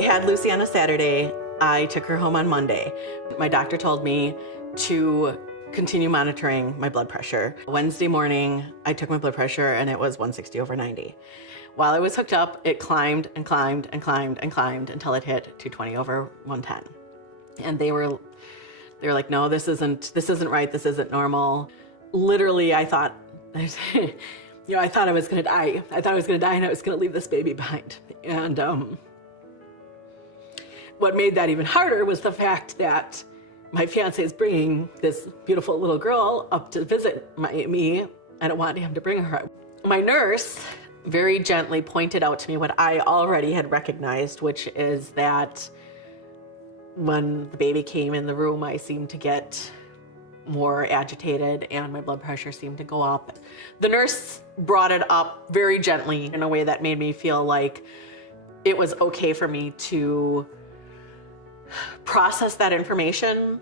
Had Lucy on a Saturday. I took her home on Monday. My doctor told me to continue monitoring my blood pressure. Wednesday morning, I took my blood pressure and it was 160/90. While I was hooked up, it climbed and climbed and climbed and climbed until it hit 220/110. And they were like, no, this isn't right, this isn't normal. Literally, I thought, I thought I was gonna die. I thought I was gonna die and I was gonna leave this baby behind. And what made that even harder was the fact that my fiance is bringing this beautiful little girl up to visit me. I don't want him to bring her. My nurse very gently pointed out to me what I already had recognized, which is that when the baby came in the room, I seemed to get more agitated and my blood pressure seemed to go up. The nurse brought it up very gently in a way that made me feel like it was okay for me to process that information.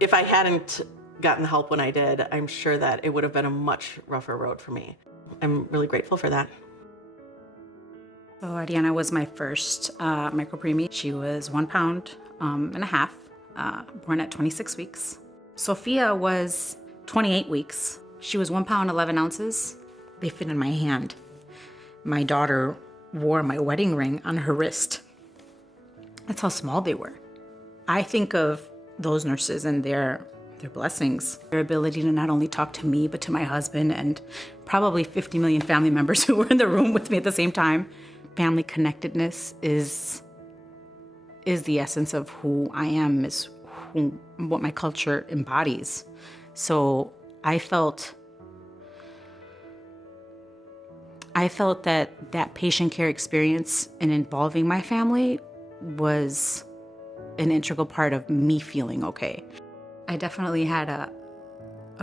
If I hadn't gotten the help when I did, I'm sure that it would have been a much rougher road for me. I'm really grateful for that. So Ariana was my first micropreemie. She was 1.5 pounds, born at 26 weeks. Sophia was 28 weeks. She was 1 pound, 11 ounces. They fit in my hand. My daughter wore my wedding ring on her wrist. That's how small they were. I think of those nurses and their blessings, their ability to not only talk to me, but to my husband and probably 50 million family members who were in the room with me at the same time. Family connectedness is the essence of who I am, is what my culture embodies. So I felt that patient care experience in involving my family was an integral part of me feeling okay. I definitely had a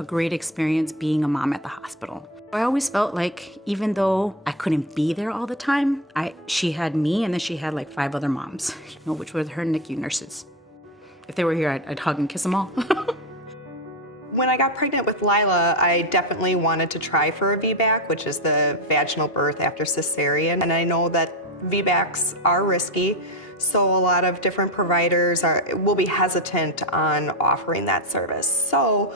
great experience being a mom at the hospital. I always felt like even though I couldn't be there all the time, she had me and then she had like 5 other moms, which were her NICU nurses. If they were here, I'd hug and kiss them all. When I got pregnant with Lila, I definitely wanted to try for a VBAC, which is the vaginal birth after cesarean. And I know that VBACs are risky, so a lot of different providers will be hesitant on offering that service. So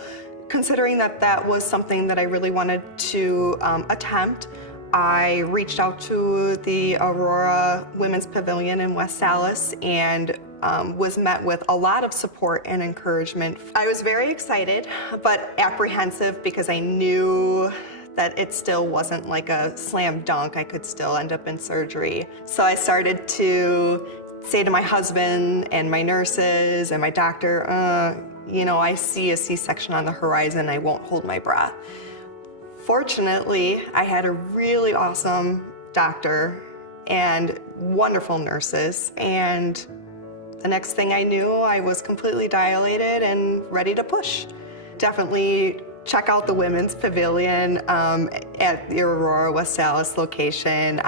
considering that that was something that I really wanted to attempt, I reached out to the Aurora Women's Pavilion in West Allis and was met with a lot of support and encouragement. I was very excited, but apprehensive because I knew that it still wasn't like a slam dunk. I could still end up in surgery. So I started to say to my husband and my nurses and my doctor, I see a C-section on the horizon. I won't hold my breath. Fortunately, I had a really awesome doctor and wonderful nurses, and the next thing I knew, I was completely dilated and ready to push. Definitely check out the Women's Pavilion at the Aurora West Allis location.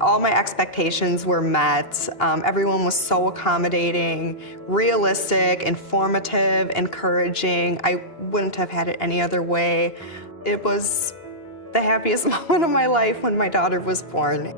All my expectations were met. Everyone was so accommodating, realistic, informative, encouraging. I wouldn't have had it any other way. It was the happiest moment of my life when my daughter was born.